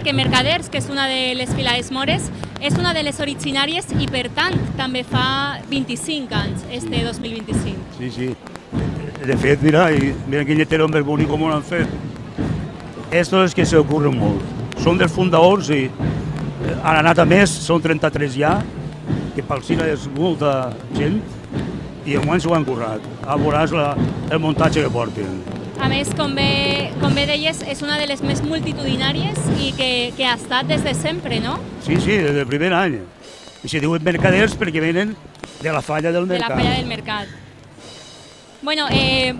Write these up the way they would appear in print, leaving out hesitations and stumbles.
comentar que Mercaders, que és una de les filaes mores, és una de les originàries i, per tant, també fa 25 anys, este 2025. Sí, sí. De fet, mira quin lletero més bonic com ho han fet. Esto és que se ocurren molt. Són dels fundadors i han anat a més, són 33 ja, que per Alzira és molta gent, i al moment s'ho han currat. A veuràs el muntatge que porten. A més, com bé deies, és una de les més multitudinàries i que ha estat des de sempre, no? Sí, des del primer any. I se diuen mercaders perquè venen de la falla del mercat. De la falla del mercat. Bueno,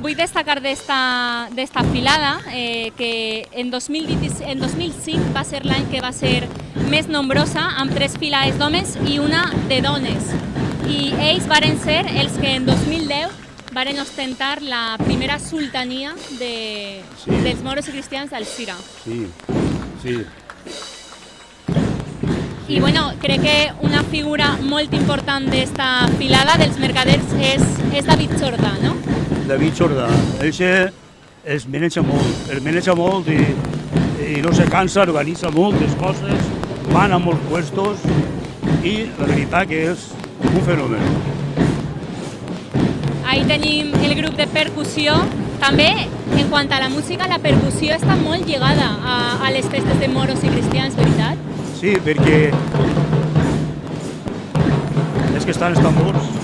vull destacar d'esta filada que en 2005 va ser l'any que va ser més nombrosa, amb 3 filaes d'homes i una de dones. I ells varen ser els que en 2010 varen ostentar la primera sultania dels moros i cristians d'Alzira. Sí. I bueno, crec que una figura molt important d'esta filada dels mercaders és David Jordà, no? David Jordà, ell es maneja molt i no se cansa, organitza moltes coses, van a molts puestos i la veritat que és un fenomen. Ahí tenim el grup de percussió. També, en quant a la música, la percussió està molt lligada a les festes de moros i cristians, veritat? Sí, perquè és que estan els tambors.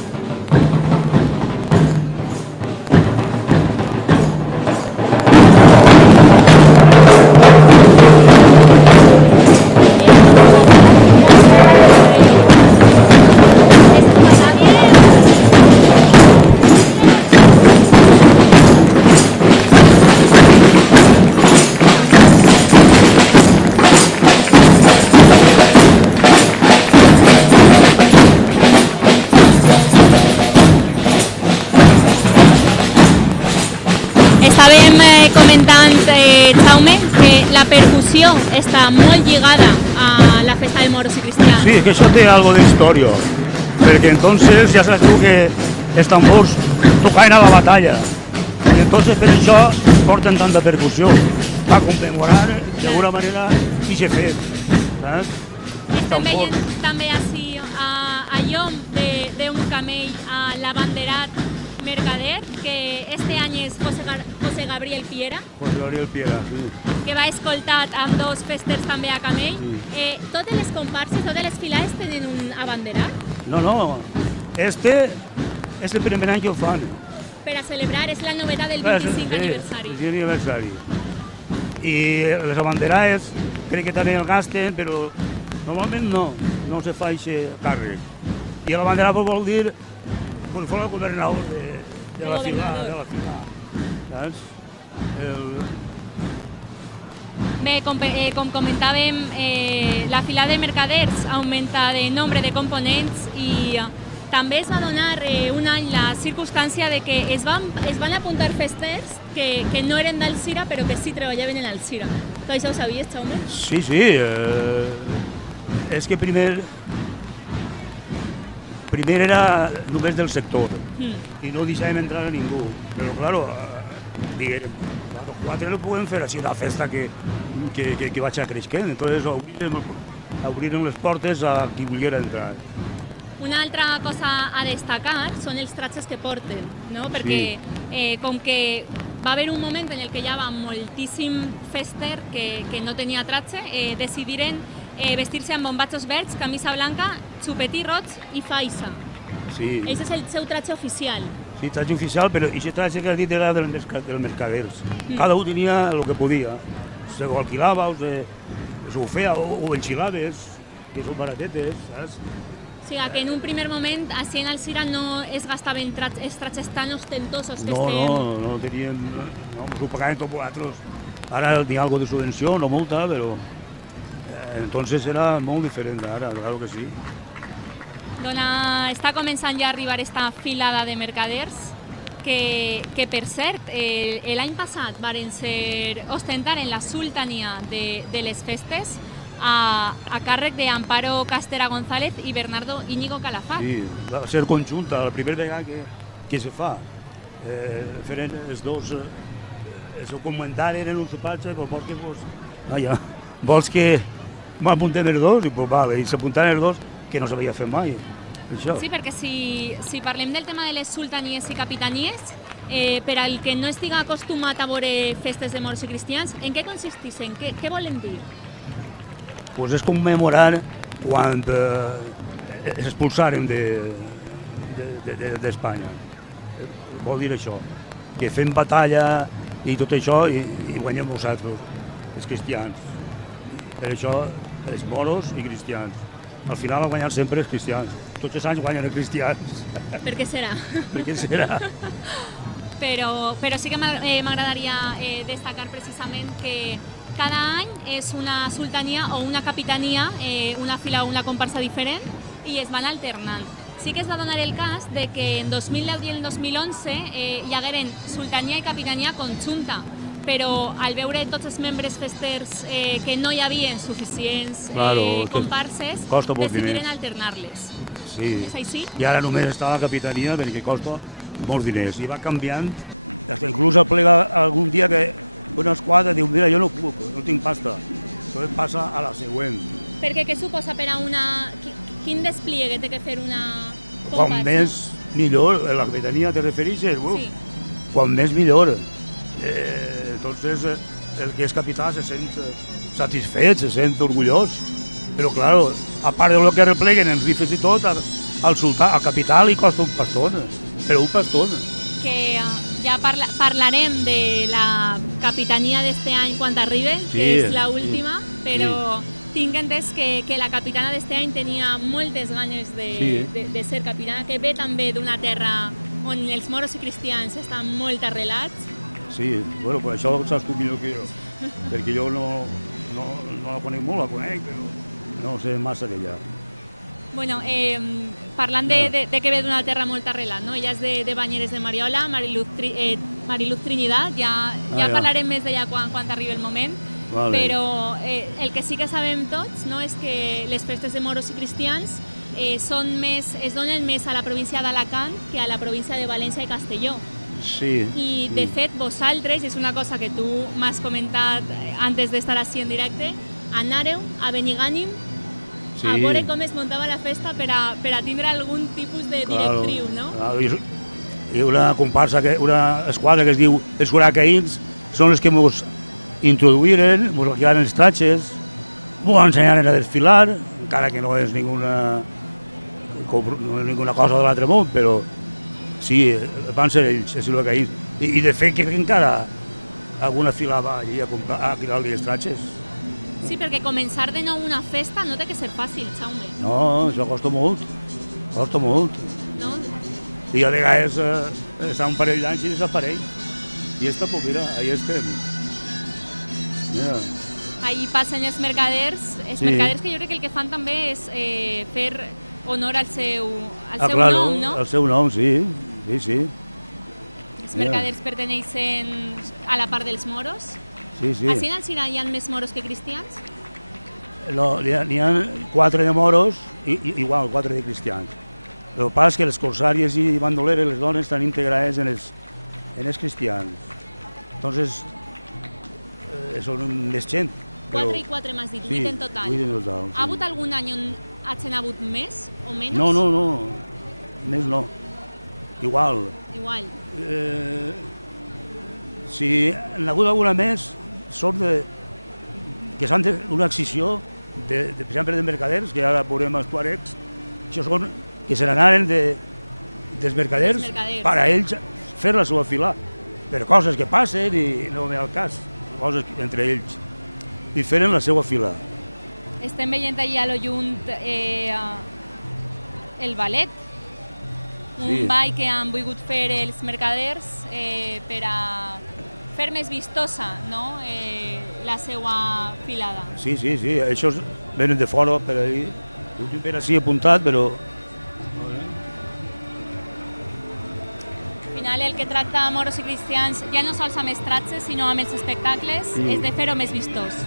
Estàvem comentant, Jaume, que la percussió està molt lligada a la festa de moros i cristians. Sí, que això té algo de història, perquè entonces ja saps tu que els tambors tocaven a la batalla, i entonces per això porten tanta percussió, per commemorar d'alguna manera aquest fet, saps? Estem veient també així a llom d'un camell a l'abanderat mercader, que este any és José Gabriel Piera. José Gabriel Piera, sí. Que va escoltat amb 2 festers també a camell. Sí. Totes les comparses, totes les filaes tenen un abanderat? No. Este és el primer any que ho fan. Per a celebrar, és la novetat del 25 aniversari. Sí, el aniversari. I les abanderades crec que també el gasten, però normalment no se fa aquest càrrec. I l'abanderat vol dir com fos el governador de la Filà, saps? Bé, com comentàvem, la fila de mercaders augmenta de nombre de components i també es va donar un any la circumstància de que es van apuntar festers que no eren d'Alzira però que sí treballaven en Alzira. Tu això ho sabies, Jaume? Sí, és que primer era només del sector i no deixàvem entrar a ningú, però claro, diguem, 4 no podem fer així una festa que vaig a creixent, entonces obrirem les portes a qui volguera entrar. Una altra cosa a destacar són els tratges que porten, no? Perquè com que va haver un moment en el que hi havia moltíssim fester que no tenia tratge, decidiren vestir-se amb bombatxos verds, camisa blanca, xupetí roig i faixa. Sí. Aquest és el seu tratge oficial. Sí, tratge oficial, però aquest tratge que has dit era dels mercaders. Cada un tenia el que podia. Se ho alquilava, o ho feia, o enxilaves, que són baratetes, saps? O sigui, que en un primer moment, així en Alzira, no es gastaven els tratges tan ostentosos que estem... No tenien... No, ho pagaven tots vosaltres. Ara n'hi ha alguna de subvenció, no molta, però... Entonces era molt diferent d'ara, claro que sí. Està començant ja a arribar esta filada de mercaders que per cert, l'any passat varen ostentar en la sultania de les festes a càrrec d'Amparo Castera González i Bernardo Íñigo Calafat. Sí, va ser conjunta, la primera vegada que se fa. Feren els dos, es comentaven en un sopatge, però perquè Vols que m'apuntem els dos? I pues vale, i s'apuntaven els dos, que no s'havia fet mai. Això. Sí, perquè si parlem del tema de les sultanies i capitanies, per al que no estiga acostumat a veure festes de moros i cristians, en què consisteixen? Què volen dir? Pues és commemorar quan expulsaren d'Espanya. Vol dir això, que fem batalla i tot això i guanyem vosaltres, els cristians. Per això, els moros i cristians. Al final han guanyat sempre els cristians. Tots els anys guanyen els cristians. Per què serà? Per què serà? Però sí que m'agradaria destacar precisament que cada any és una sultania o una capitania, una fila o una comparsa diferent, i es van alternant. Sí que es va donar el cas de que en 2010 i en 2011 hi hagueren sultania i capitania conjunta, però al veure tots els membres festers que no hi havia suficients comparses, decidiren alternar-les. Sí. És així? I ara només està la capitania perquè costa molts diners. I va canviant, inclús plega algun dia que una esquadra diu, mira, jo no puc, no tinc pasta. Això passa a la següent. Perquè què suposa per a una... Quin despliegue té que fer una comparsa? Quan més millor, la capitania te refereixes? Sí. Quan més millor. Entonces el que és capità se sent satisfet, se sent orgullós. Però, claro, a part de lo que repleguen en rifes i tot, al sultà, al capità li costa un pastón, però un pastón. Que ja parlarem de la capitania d'este any quan arribe, sí, que és l'última, però tinc entès que la capitana d'este any tenia moltes ganes de ser capitana, que ve també d'una terra on els moros i cristians estan molt arrelats. Sí, bueno, per això saps tu millor que jo, perquè jo no la conec molt, la conec, però no sé massa d'ella. Bueno, parlant de que ve d'una terra molt arrelat, no? Ella és de Banyeres de Mariola, Mariluz Trinidad, ja parlarem més d'ella quan arribi el moment, però el que sí que sabem tots, no, és que les festes de moros i cristians es donen més a la província d'Alacant que a la província de València i Castelló. Sí. I, de fet, vosaltres, és una cosa que tu m'has comentat antes d'estar així en directe, anàreu a Benigànim a veure com es muntava la festa per a tindre algun tipus de directriu, no? I una comparsa, una esquadra que es diu els huracaïns, són els que ens introduïren, ens alquilaren els tratges, ens ensenyaren a desfilar, encara que no és ninguna cosa de l'altre món, però sí, van ser ells, els huracaïns. I de fet que encara alguna fila va allí a alquilar-li els tratges. Sí, perquè començar de nou una festa no té que ser fàcil, Jaume. No, això costa molt, No? I a vegades està un parell d'anys i desapareix. I pues mira, ahí estem. Mira. Ahí passen els mercaders que jo crec que el que fan també és fer honor al seu nom, no? Al seu nom, sí. Els mercaders perteneixen a la part dels moros? Sí. Així en Alzira hi ha més moros que cristians? No, n'hi ha 4 de moros i igual 4 de cristians. El que passa és que les corsàries i bandoleres, les dones, estan integrades en els cristians. Entonces, són més gent. 4 i 4 m'has dit, 8 en total. 8 en total, sí. Ha hagut algun any on hagin hagut més o menys? No. Més no. Igual. Si n'ha hagut alguna més, són que s'han una excisió, per exemple, de mercaders, que ara veurem els tuaregs, això són que se n'anaren dels mercaders per a ells fer la seva fila, per coses que passen i no ve al cas, coses entre ells, i feren la seva fila. Estem veient allà a lo lluny el ballet, un ball que han volgut fer els mercaders per a fer més vistosa, no? La seva filada. Sí, això venen de fora per ahí. Jo tinc per així apuntat, però... Al final el que tracta moros i cristians, ja no sols amb els tratges, sinó amb els espectacles, és de fer-ho més vistós.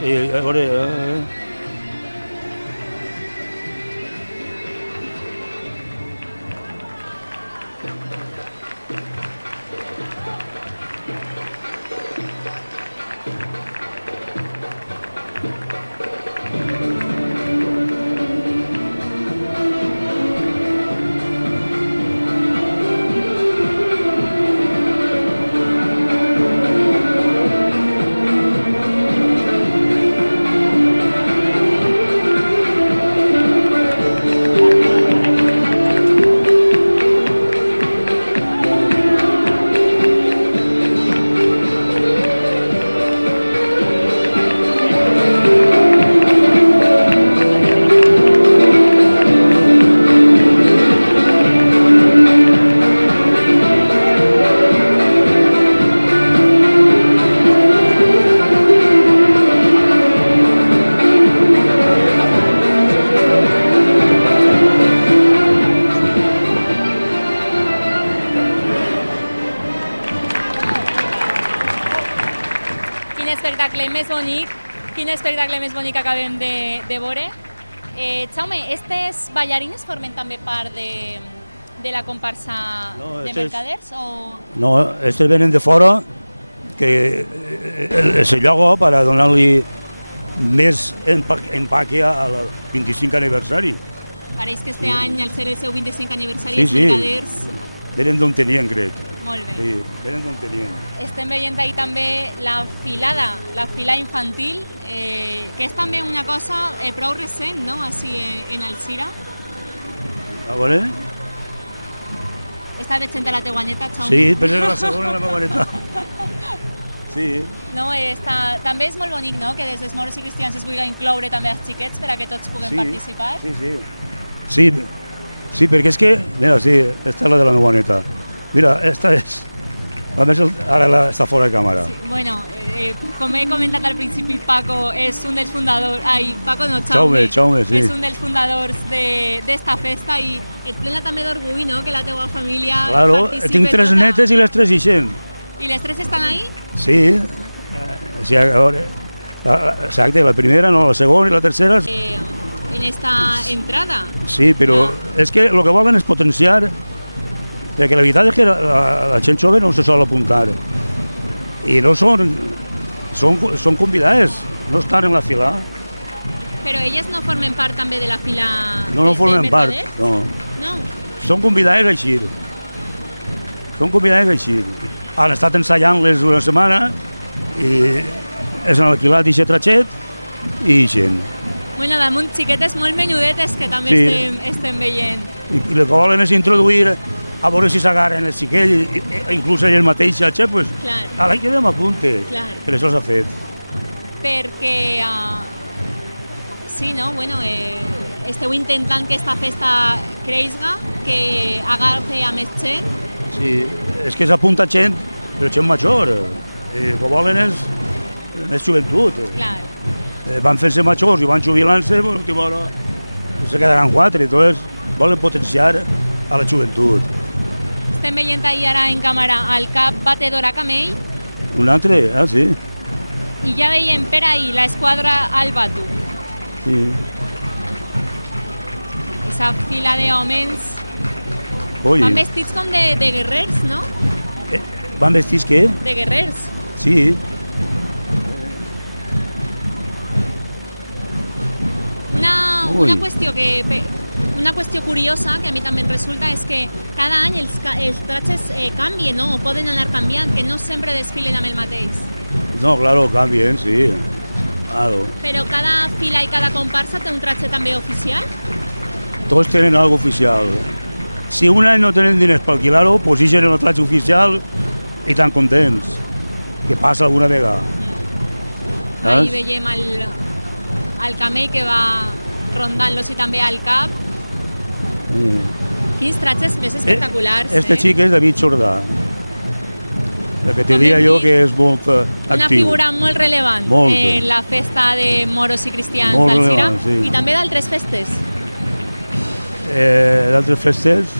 Sí, a veure... espectacle més bonic, acabem de veure. Jaume, aquestes ballarines formen també part de la comparsa de Mercaders? No, aquestes venen de fora, que se lloga per a donar-li més empaque al 25 aniversari. Pareix que este any, al ser el seu 25 aniversari, els Mercaders... Venen d'on tenien, crec. Molt bé. Sí, venen d'on tenien. Estem veient ahir també la filada, la fila infantil, que és també una cosa prou recent, no?, així en Alzira. A veure? Estàs veient la teua neta, Jaume? Sí, però és la segona la meva neta. Sí. No, també és molt bonic, no?, que des dels moros i cristians es vulgui incloure també els xiquets per a que tots puguem participar. Sí, perquè és que... Mira, sí, esta és la de la meva neta. Mira, esta és... A més, ara està fora de càmera. Sí, bueno, com he comentat al principi, Paco és un dels fundadors... Ai, Paco no, Jaume. Jaume, sí. És un dels fundadors d'esta festa i et plena també d'orgull, no?, que la teua família participi. Claro, tinc 3 netes i les 3 ixen. I les 3 estan ahí? Sí. Sí, a veure... Exacte, la primera, no, la segona i la tercera... En esta entrada. Sí, però és que el que volen és potenciar, perquè la veritat és que la gent jove no se sol apuntar i no són convidades, no estan en la fila. Però elles no formen part també de la fila no formen part, no. Són convidades així. Han estat ensaiant-les una setmana i és en alquilat i xetratxet i gent. Bueno, damunt xiquetes molt menudetes que també estem veient. I el que volen és introduir, a veure si s'agarren els xiquets, inclús ell mateix, pues, a l'any que ve m'apunte. Per això s'ha fet. Perquè, sí, no? Bueno, esteu intentant que esta festa creixga, que agafi a més gent. Sí, és que s'apunta gent, però gent major. El que volen és més joventut. Clar. Van fent-se majors i van jubilant-se, però l'última hora se quedaran 4, entonces volen potenciar a la joventut. Estem veient ahir ara en càmera el cap batedor a camell. Un altre, sí. I ja veiem per ahir l'esquadra al batu. Sí. Esa fila d'homes van vestits com de guerrers, no? Van vestits què? De guerrers. Sí. Una qüestió curiosa que a mi també em resulta és que cada any els tratges canvien, no? O poden anar canviant, que no sempre desfilen amb el mateix. No, claro, canvien, sí. Claro. Però cada fila i cada comparsa té un tratge també oficial? Tots tenen algo oficial. Si un any no tenen diners per alquilar-ho, pues ixen el tratge oficial i tan contents. Que passa alguna vegada. Ahí veiem el camell que va rondant-los i també al cap. Quins tratges més espectaculars. Este xic és David Jordà, que te diria jo que és molt actiu. Una figura molt relevant en la festa de moros i cristians d'Alzira i també d'altres festes. D'altres festes?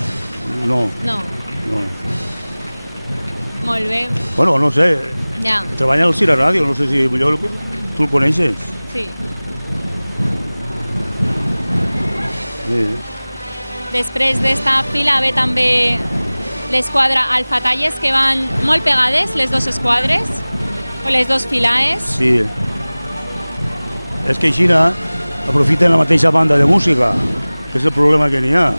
No. Molt bé. Bueno, no sé. Ja. Treballa al Alzira Ràdio, no sé si millor tu el coneixes. Sí. Després d'esta fila ve també l'esquadra Alfatalles, que van molt pegades, les dues esquadres, o les dues filaes. Sí. És que així aprofiten la mateixa banda de música, que és el problema que n'hi ha.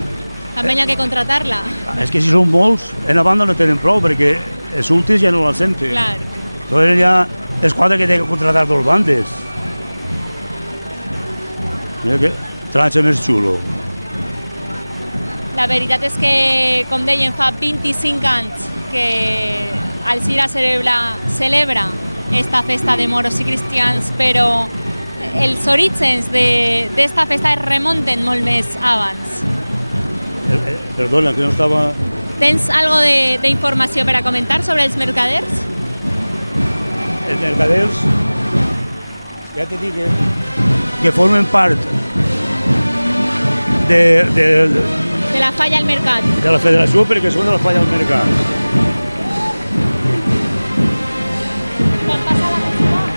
També hi ha que contratar-la. És que si són molts, en la banda no tenen prou, perquè els últims ja no la senten. Clar. Entonces hi ha esquadra que té que contratar dos bandes. Mira que tratge més xulo. La veritat és que, com deien, fa 25 anys que Alzira celebra esta festa de moros i cristians, però els orígens d'esta festa es remunten molt més abans. Perdona, que no estava... Tens algo d'informació per a comentar sobre els mercaders? Els mercaders, ja t'he dit que formen part de la falla al mercat. De la federació, perquè són de la falla al mercat. Quan passa la festival?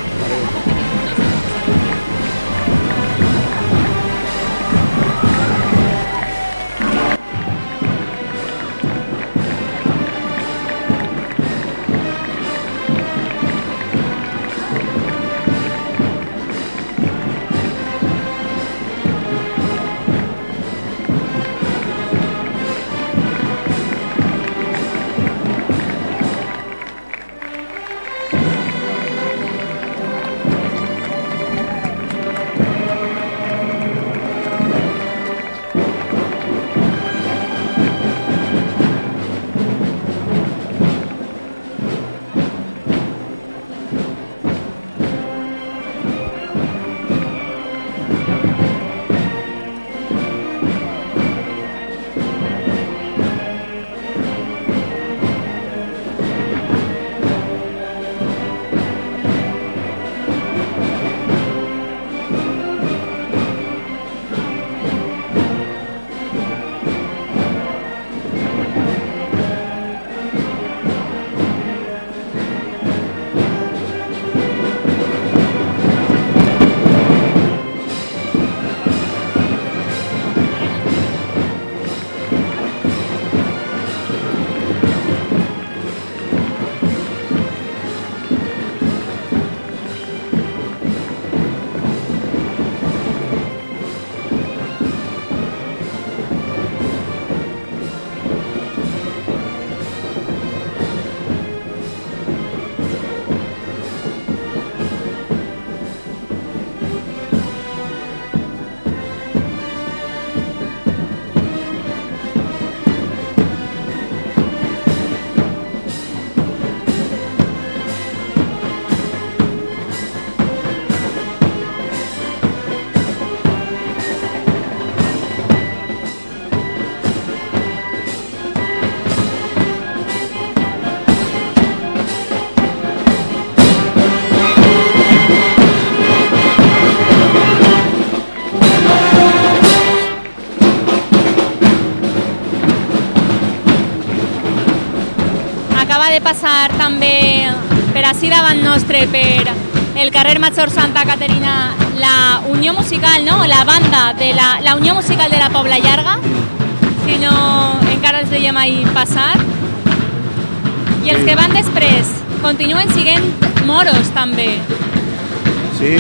passar també per ací davant nostre, per el carrer Major Santa Caterina, la Unió Musical, no? La banda de la Unió Musical de la Pobla Llarga, si no encara els veiem ahir passar. I els que van després continuen sent moros també. Sí,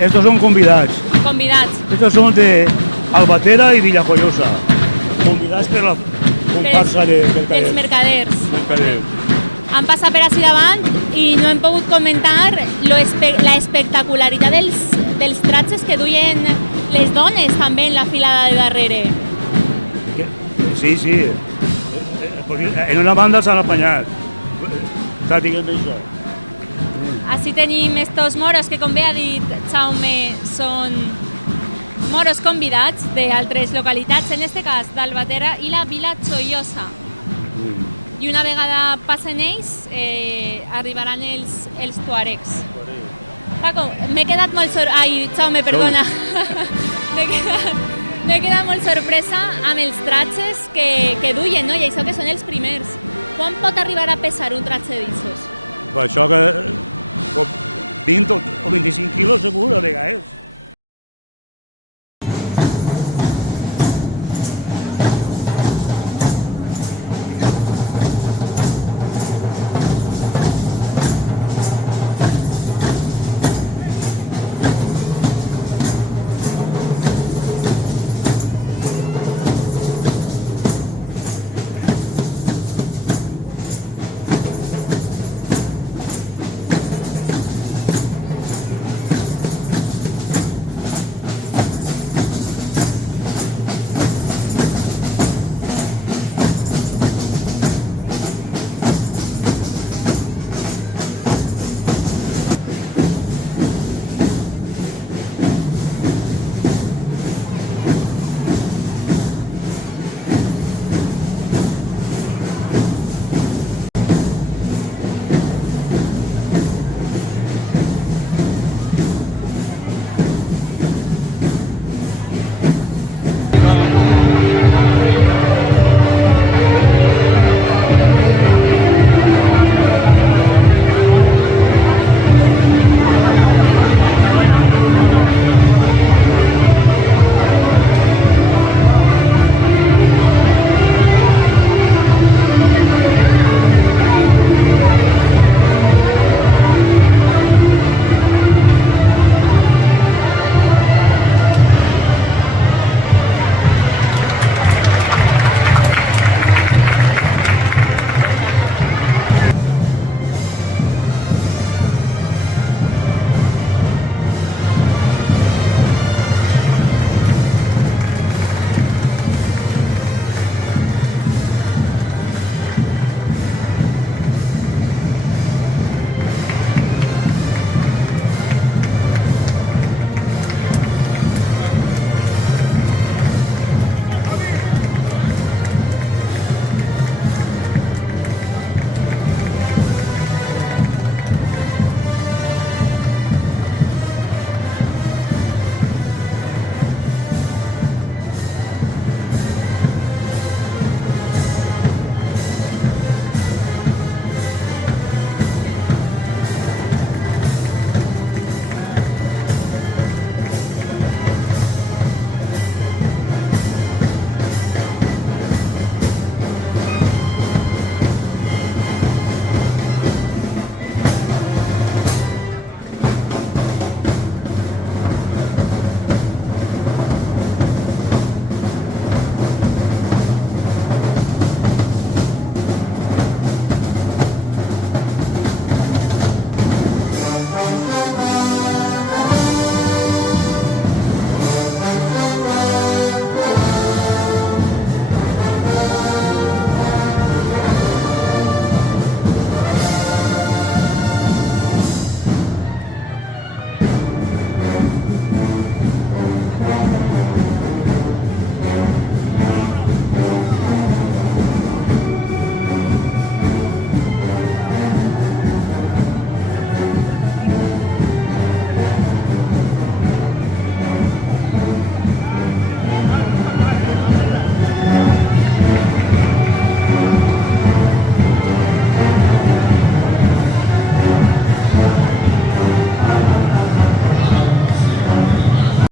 estos son convidats. Convidats. Estos son de Albatera i Vila Joiosa. Convidats per la comparsa dels mercaders. Han passat per ací davant i no hem pogut comentar la espectacularitat dels tratges que duien les dones també en la filada de darrere. Sí, sí. En una banda s'han apanyat. Està dient això. Així tenim estos moros que, com bé ha dit Jaume, són moros convidats d'altres localitats, en aquest cas d'Albatera i la Vila Joiosa. I una vegada passen ells, arribaran els tuaregs. Paco, m'he quedat molt Ai, Jaume, perdona. M'he quedat molt sorpresa amb els tratges que duien, no? I això que són els primers. Quan pot arribar a pesar un tratge d'aixòs? Per això que 20 o 25 quilos segur, a vegades.